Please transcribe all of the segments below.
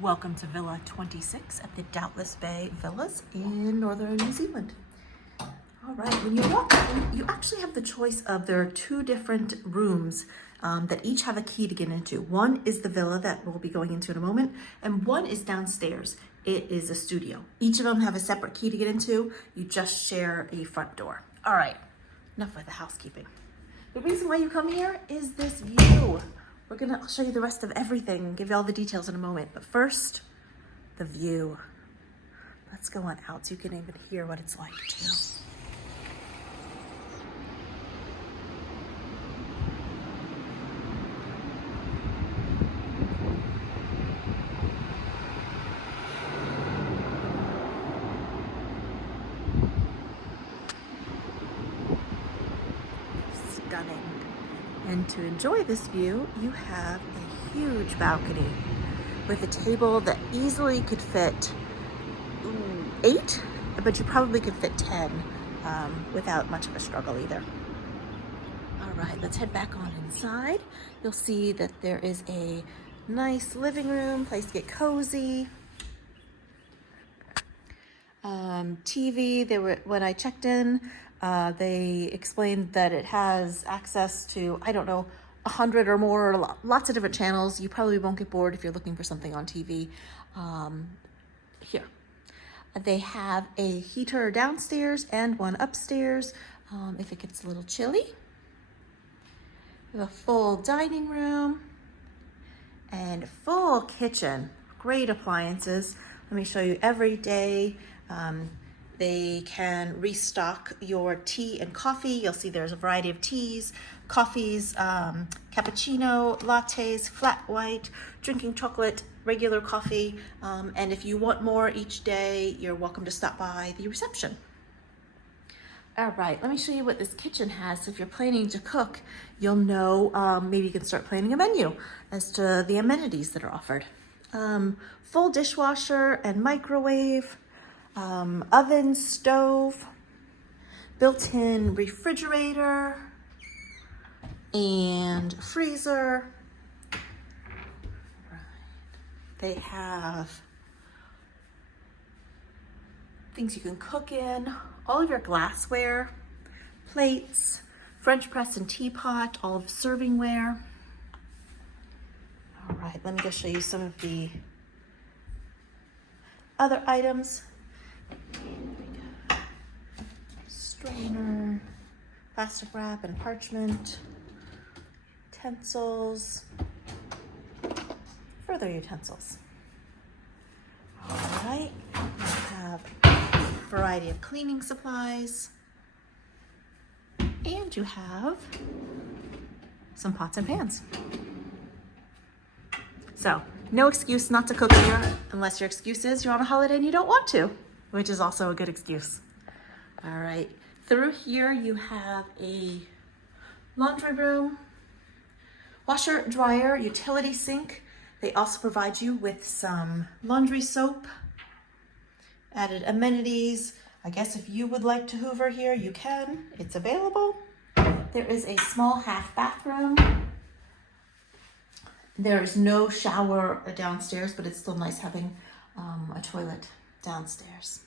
Welcome to Villa 26 at the Doubtless Bay Villas in northern New Zealand. All right, when you walk in, you actually have the choice of, there are two different rooms that each have a key to get into. One is the villa that we'll be going into in a moment, and one is downstairs. It is a studio. Each of them have a separate key to get into. You just share a front door. All right, enough with the housekeeping. The reason why you come here is this view. I'll show you the rest of everything, give you all the details in a moment. But first, the view. Let's go on out so you can even hear what it's like too. Stunning. And to enjoy this view, you have a huge balcony with a table that easily could fit 8, but you probably could fit 10 without much of a struggle either. All right, let's head back on inside. You'll see that there is a nice living room, place to get cozy. TV, when I checked in, they explained that it has access to, 100 or more, lots of different channels. You probably won't get bored if you're looking for something on TV. Here. They have a heater downstairs and one upstairs if it gets a little chilly. We have a full dining room and full kitchen. Great appliances. Let me show you every day. They can restock your tea and coffee. You'll see there's a variety of teas, coffees, cappuccino, lattes, flat white, drinking chocolate, regular coffee. And if you want more each day, you're welcome to stop by the reception. All right, let me show you what this kitchen has. So if you're planning to cook, you'll know, maybe you can start planning a menu as to the amenities that are offered. Full dishwasher and microwave. Oven, stove, built-in refrigerator, and freezer. Right. They have things you can cook in, all of your glassware, plates, French press and teapot, all of servingware. All right, let me just show you some of the other items. Strainer, plastic wrap and parchment, utensils, further utensils. All right, we have a variety of cleaning supplies, and you have some pots and pans. So, no excuse not to cook here, unless your excuse is you're on a holiday and you don't want to, which is also a good excuse. All right, through here you have a laundry room, washer, dryer, utility sink. They also provide you with some laundry soap, added amenities. I guess if you would like to hoover here, you can. It's available. There is a small half bathroom. There is no shower downstairs, but it's still nice having a toilet downstairs.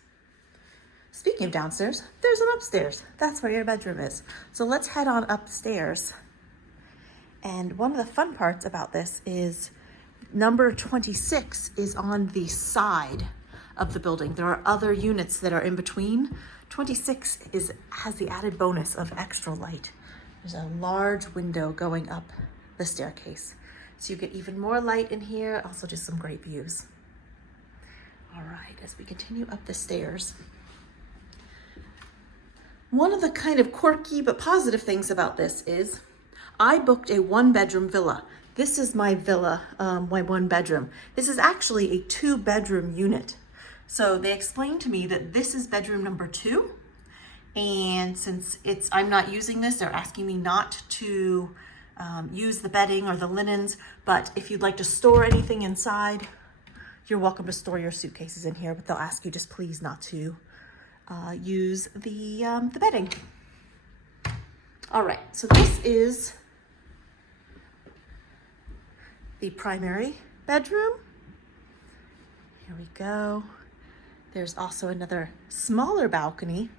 Speaking of downstairs, there's an upstairs. That's where your bedroom is. So let's head on upstairs. And one of the fun parts about this is number 26 is on the side of the building. There are other units that are in between. 26 has the added bonus of extra light. There's a large window going up the staircase. So you get even more light in here, also just some great views. All right, as we continue up the stairs, one of the kind of quirky but positive things about this is I booked a 1-bedroom villa. This is my villa, my 1-bedroom. This is actually a 2-bedroom unit. So they explained to me that this is bedroom number 2. And since I'm not using this, they're asking me not to use the bedding or the linens, but if you'd like to store anything inside, you're welcome to store your suitcases in here, but they'll ask you just please not to use the bedding. All right, so this is the primary bedroom. we go. There's also another smaller balcony.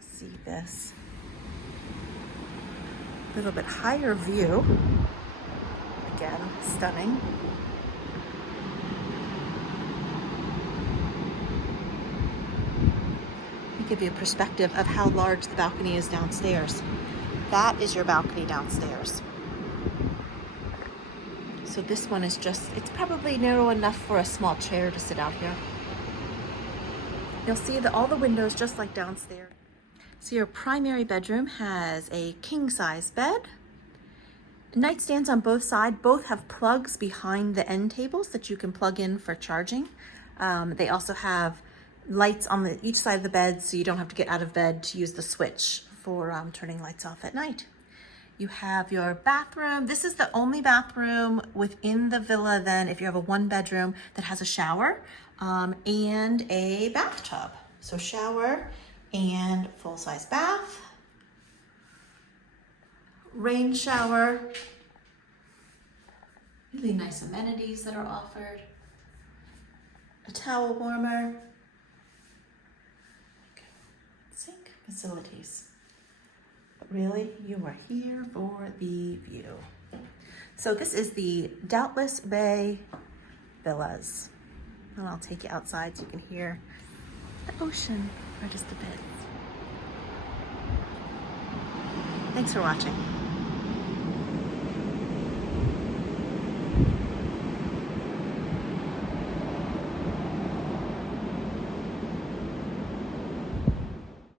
See this. A little bit higher view. Again, stunning. Let me give you a perspective of how large the balcony is downstairs. That is your balcony downstairs. So this one is just, it's probably narrow enough for a small chair to sit out here. You'll see that all the windows, just like downstairs. So your primary bedroom has a king-size bed. Nightstands on both sides. Both have plugs behind the end tables that you can plug in for charging. They also have lights on each side of the bed, so you don't have to get out of bed to use the switch for turning lights off at night. You have your bathroom. This is the only bathroom within the villa then, if you have a one bedroom, that has a shower and a bathtub. So shower and full-size bath, rain shower, really nice amenities that are offered, a towel warmer, sink facilities. But really, you are here for the view. So this is the Doubtless Bay Villas. And I'll take you outside so you can hear the ocean for just a bit. Thanks for watching.